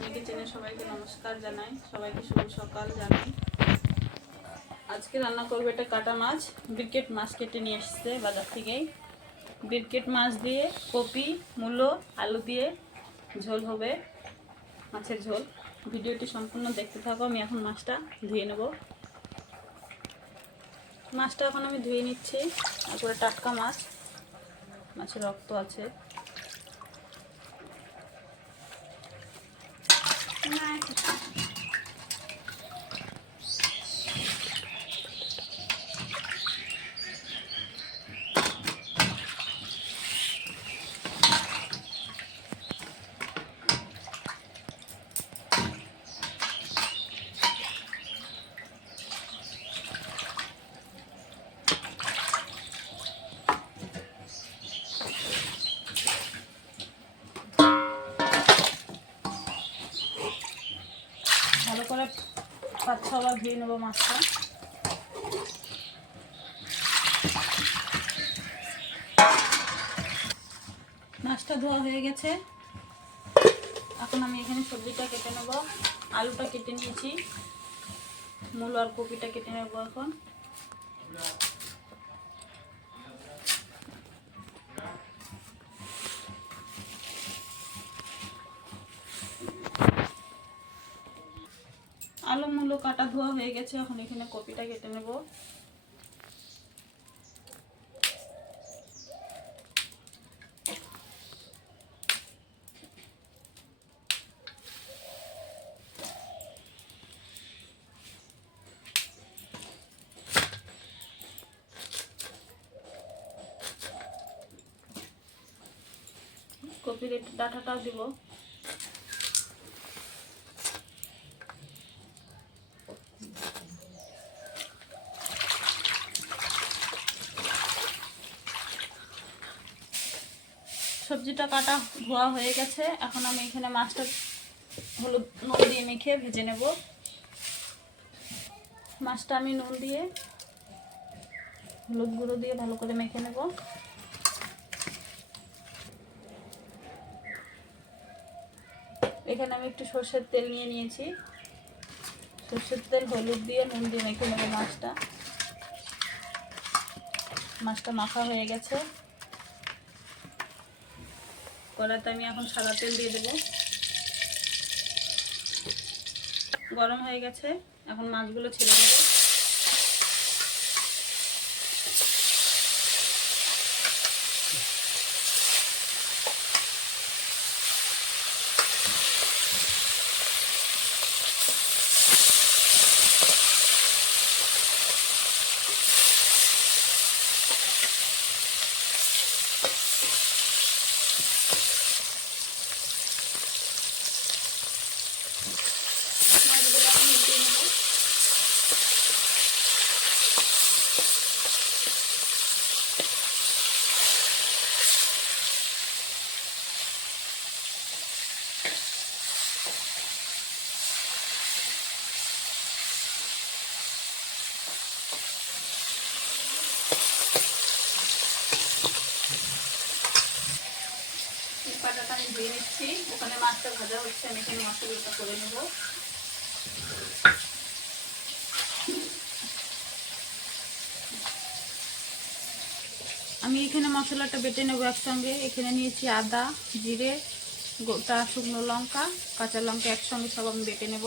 সিমি কিচেনে সবাইকে নমস্কার জানাই, সবাইকে শুভ সকাল জানাই। আজকে রান্না করবো এটা কাটা মাছ, ব্রিকেট মাছ কেটে নিয়ে এসেছে বাজার থেকে। ব্রিকেট মাছ দিয়ে কপি, মূলো, আলু দিয়ে ঝোল হবে, মাছের ঝোল। ভিডিওটি সম্পূর্ণ দেখতে থাকো। আমি এখন মাছটা ধুয়ে নেব। মাছটা এখন আমি ধুয়ে নিচ্ছি, তারপরে টাটকা মাছ, মাছের রক্ত আছে। ভালো করে 5-6 বার ধুয়ে নেবো মাছটা। মাছটা ধোয়া হয়ে গেছে। এখন আমি এখানে সবজিটা কেটে নেব। আলুটা কেটে নিয়েছি, মূলো আর কপিটা কেটে নেব। এখন আলু মূলো কাটা ধোয়া হয়ে গেছে। এখন এখানে কপিটা কেটে নেব। কপির ডাঁটাটাও দিব। সবজিটা কাটা ধোয়া হয়ে গেছে। এখন আমি এখানে মাছটা হলুদ নুন দিয়ে মেখে ভেজে নেব। মাছটা আমি নুন দিয়ে হলুদ গুঁড়ো দিয়ে ভালো করে মেখে নেব। এখানে আমি একটু সরষের তেল নিয়ে নিয়েছি। সরষের তেল হলুদ দিয়ে নুন দিয়ে মেখে নেব মাছটা। মাছটা মাখা হয়ে গেছে। কড়াইতে আমি এখন সাদা তেল দিয়ে দেব। গরম হয়ে গেছে, এখন মাছগুলো ছেড়ে দেব। পাটাটা আমি ধুয়ে নিচ্ছি। ওখানে মাছটা ভাজা হচ্ছে, আমি এখানে মশলাটা করে নেব। আমি এখানে মশলাটা বেটে নেব একসঙ্গে। এখানে নিয়েছি আদা, জিরে, গোটা শুকনো লঙ্কা, কাঁচা লঙ্কা একসঙ্গে সব আমি বেটে নেব।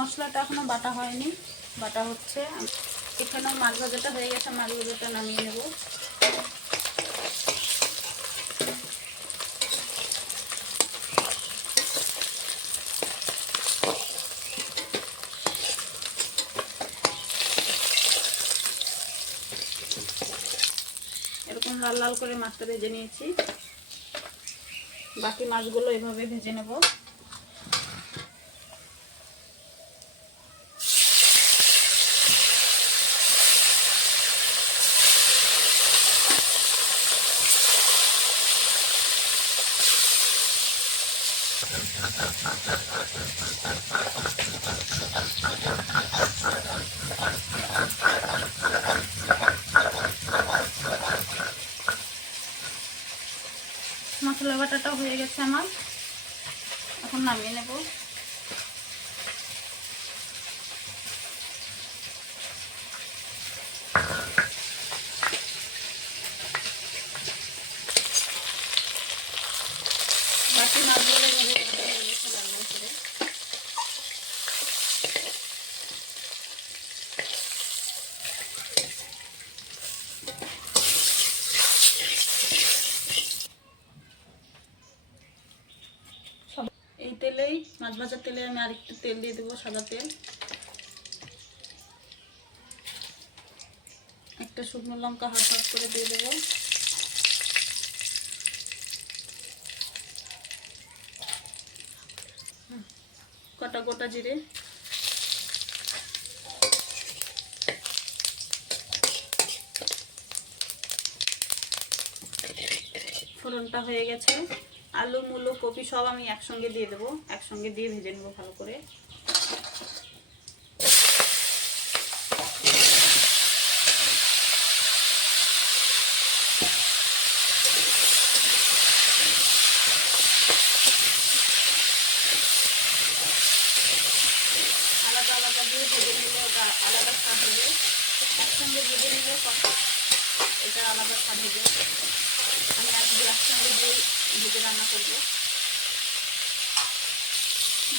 মশলাটা এখনো বাটা হয়নি, বাটা হচ্ছে। এখানেও মাছ ভাজাটা হয়ে গেছে, মাছ ভাজাটা নামিয়ে নেব। এরকম লাল লাল করে মাছটা ভেজে নিয়েছি। বাকি মাছগুলো এভাবে ভেজে নেব। মশলা বাটাটাও হয়ে গেছে আমার, এখন নামিয়ে নেব। বাকি মাছগুলো এই তেলেই, মাছ ভাজার তেলে আমি আরেকটু তেল দিয়ে দেবো, সাদা তেল। একটা শুকনো লঙ্কা হাফ হাফ করে দিয়ে দেবো। কটা গোটা জিরে, ফোড়নটা হয়ে গেছে। আলু মূলো কপি সব আমি একসঙ্গে দিয়ে দেবো, একসঙ্গে দিয়ে ভেজে নেবো ভালো করে। আলাদা আলাদা দিয়ে ভেজে নিলে ওটা আলাদা স্বাদ হবে, একসঙ্গে ভেজে নিলে এটা আলাদা স্বাদ হবে। আমি আজকে একসঙ্গে দিয়ে ভেজে রান্না করবো।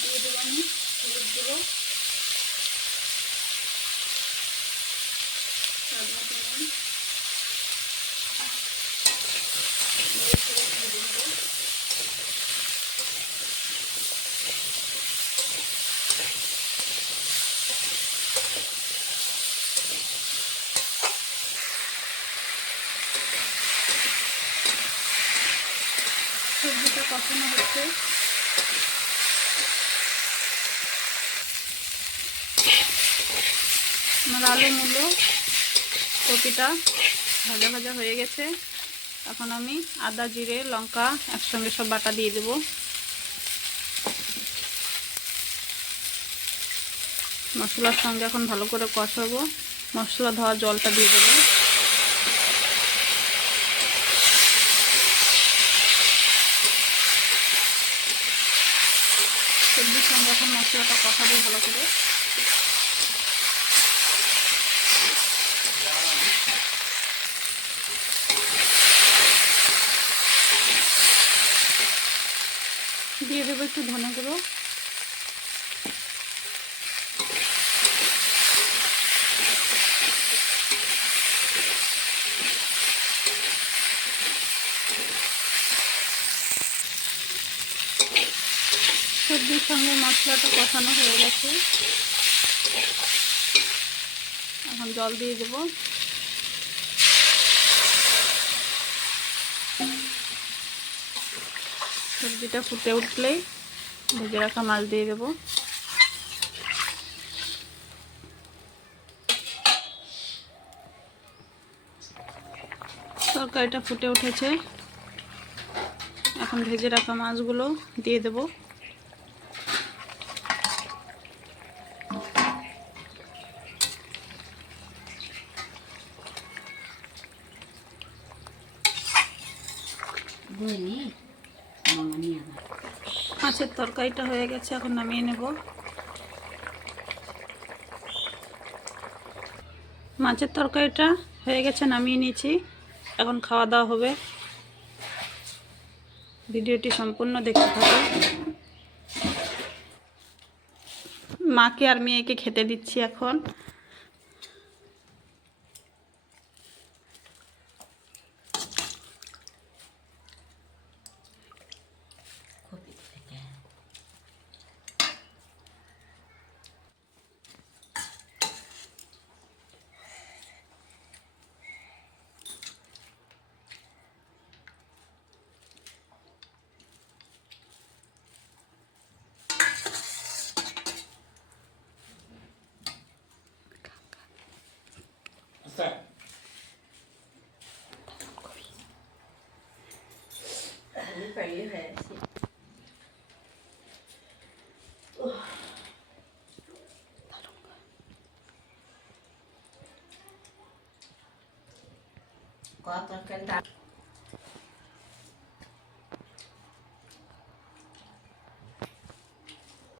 দিয়ে দেবো আমি হলুদ গুঁড়ো, স্বাদ মতো নুন, ভেজে নেবো। সবজিটা কষানো হচ্ছে। আমার আলু মূলো কপিটা ভাজা ভাজা হয়ে গেছে। এখন আমি আদা জিরে লঙ্কা একসঙ্গে সব বাটা দিয়ে দেব। মশলার সঙ্গে এখন ভালো করে কষাবো। মশলা ধোয়া জলটা দিয়ে দেবো। সবজির সঙ্গে এখন মশলাটা কষাবো ভালো করে। দিয়ে দেবো একটু ধনে গুঁড়ো, সবজির সঙ্গে মশলাটা কষানো হয়ে গেছে। এখন জল দিয়ে দেবো। সবজিটা ফুটে উঠলেই ভেজে রাখা মাছ দিয়ে দেবো। তরকারিটা ফুটে উঠেছে, এখন ভেজে রাখা মাছগুলো দিয়ে দেবো। মাছের তরকারিটা হয়ে গেছে, এখন নামিয়ে নেব। মাছের তরকারিটা হয়ে গেছে, নামিয়ে নিয়েছি। এখন খাওয়া দাওয়া হবে। ভিডিওটি সম্পূর্ণ দেখতে থাকুন। মাকে আর মেয়েকে খেতে দিচ্ছি এখন। তরকারিটা